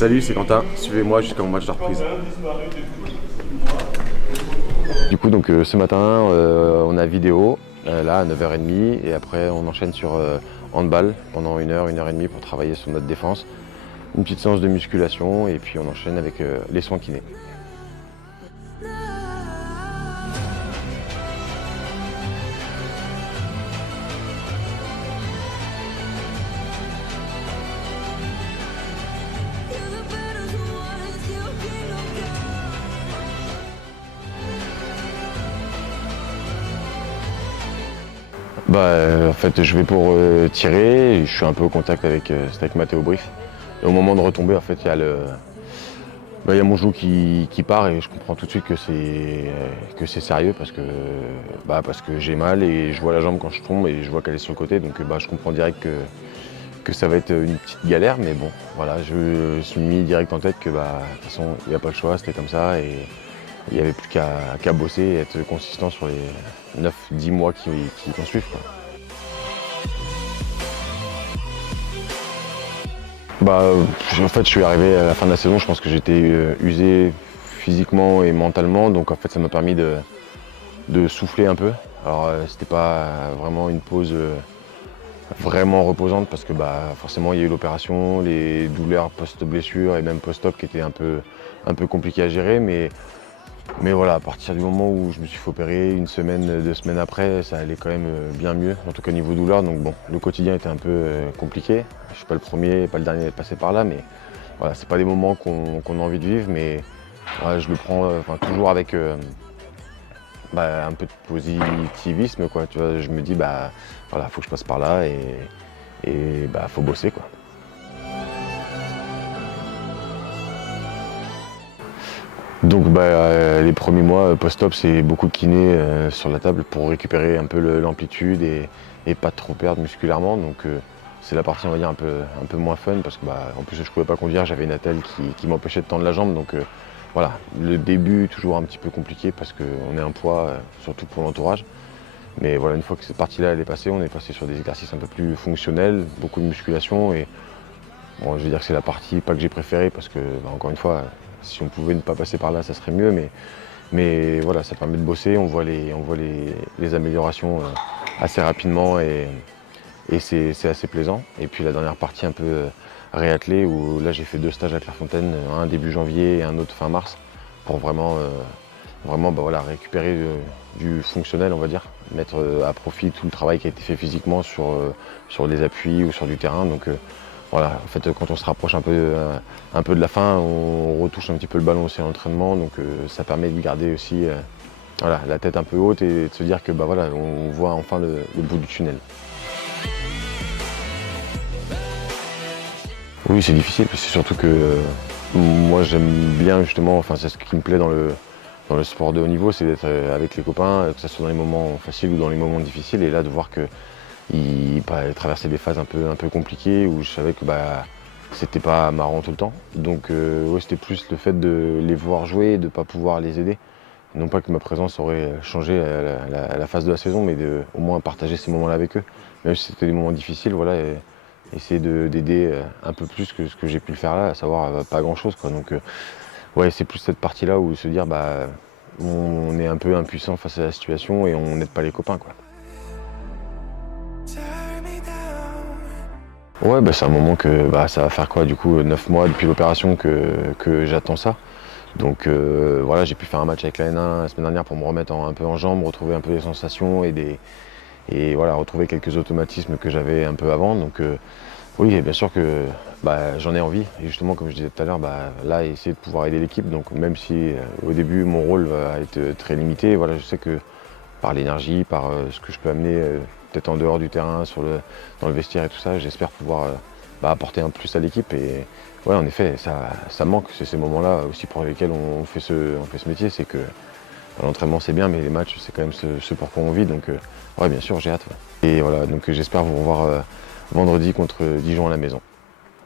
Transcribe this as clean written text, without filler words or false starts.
Salut, c'est Quentin. Suivez-moi jusqu'à mon match de reprise. Du coup, ce matin, on a vidéo, là, à 9h30, et après, on enchaîne sur handball pendant 1 heure et demie pour travailler sur notre défense. Une petite séance de musculation, et puis on enchaîne avec les soins kinés. En fait, je vais pour tirer, je suis un peu au contact avec, c'était avec Mathéo Brief. Et au moment de retomber, en fait, il y a mon genou qui part et je comprends tout de suite que c'est sérieux parce que j'ai mal et je vois la jambe quand je tombe et je vois qu'elle est sur le côté. Donc je comprends direct que ça va être une petite galère. Mais bon, voilà, je me suis mis direct en tête que de toute façon, il n'y a pas le choix, c'était comme ça. Et il n'y avait plus qu'à bosser et être consistant sur les 9-10 mois qui vont suivre, quoi. En fait, je suis arrivé à la fin de la saison, je pense que j'étais usé physiquement et mentalement, donc en fait, ça m'a permis de souffler un peu. Alors, c'était pas vraiment une pause vraiment reposante parce que forcément, il y a eu l'opération, les douleurs post-blessure et même post-op qui étaient un peu compliquées à gérer, mais voilà, à partir du moment où je me suis fait opérer, 1 semaine, 2 semaines après, ça allait quand même bien mieux, en tout cas niveau douleur. Donc bon, le quotidien était un peu compliqué. Je suis pas le premier, pas le dernier à être passé par là, mais voilà, c'est pas des moments qu'on a envie de vivre, mais voilà, je le prends toujours avec un peu de positivisme, quoi. Tu vois, je me dis voilà, faut que je passe par là et faut bosser, quoi. Donc les premiers mois post-op, c'est beaucoup de kiné sur la table pour récupérer un peu l'amplitude et pas trop perdre musculairement. Donc c'est la partie, on va dire, un peu moins fun parce que en plus je pouvais pas conduire, j'avais une attelle qui m'empêchait de tendre la jambe. Donc voilà, le début toujours un petit peu compliqué parce qu'on est un poids, surtout pour l'entourage. Mais voilà, une fois que cette partie-là elle est passée, on est passé sur des exercices un peu plus fonctionnels, beaucoup de musculation. Et bon, je veux dire que c'est la partie pas que j'ai préférée parce que, encore une fois, si on pouvait ne pas passer par là, ça serait mieux. Mais voilà, ça permet de bosser, on voit les améliorations assez rapidement et c'est assez plaisant. Et puis la dernière partie un peu réathlée où là j'ai fait 2 stages à Clairefontaine, un début janvier et un autre fin mars, pour vraiment récupérer du fonctionnel, on va dire, mettre à profit tout le travail qui a été fait physiquement sur les appuis ou sur du terrain. Donc voilà, en fait, quand on se rapproche un peu de la fin, on retouche un petit peu le ballon aussi à l'entraînement, donc ça permet de garder aussi la tête un peu haute et de se dire que on voit enfin le bout du tunnel. Oui, c'est difficile, c'est surtout que moi j'aime bien justement, enfin c'est ce qui me plaît dans le sport de haut niveau, c'est d'être avec les copains, que ce soit dans les moments faciles ou dans les moments difficiles, et là de voir que il traversait des phases un peu compliquées où je savais que c'était pas marrant tout le temps. Donc c'était plus le fait de les voir jouer et de ne pas pouvoir les aider. Non pas que ma présence aurait changé à la phase de la saison, mais de au moins partager ces moments-là avec eux. Même si c'était des moments difficiles, voilà, et essayer d'aider un peu plus que ce que j'ai pu le faire là, à savoir pas grand-chose, quoi. Donc ouais, c'est plus cette partie-là où se dire on est un peu impuissant face à la situation et on n'aide pas les copains, quoi. Ouais, c'est un moment que ça va faire quoi du coup 9 mois depuis l'opération que j'attends ça. Donc voilà, j'ai pu faire un match avec la N1 la semaine dernière pour me remettre un peu en jambes, retrouver un peu les sensations et voilà, retrouver quelques automatismes que j'avais un peu avant. Donc oui, et bien sûr que j'en ai envie. Et justement, comme je disais tout à l'heure, là, essayer de pouvoir aider l'équipe. Donc même si au début mon rôle va être très limité, voilà, je sais que par l'énergie, par ce que je peux amener peut-être en dehors du terrain, dans le vestiaire et tout ça, j'espère pouvoir apporter un plus à l'équipe. Et ouais, en effet, ça manque, c'est ces moments-là aussi pour lesquels on fait ce métier, c'est que l'entraînement c'est bien, mais les matchs c'est quand même ce pour quoi on vit. Donc ouais, bien sûr, j'ai hâte. Ouais. Et voilà, donc j'espère vous revoir vendredi contre Dijon à la maison.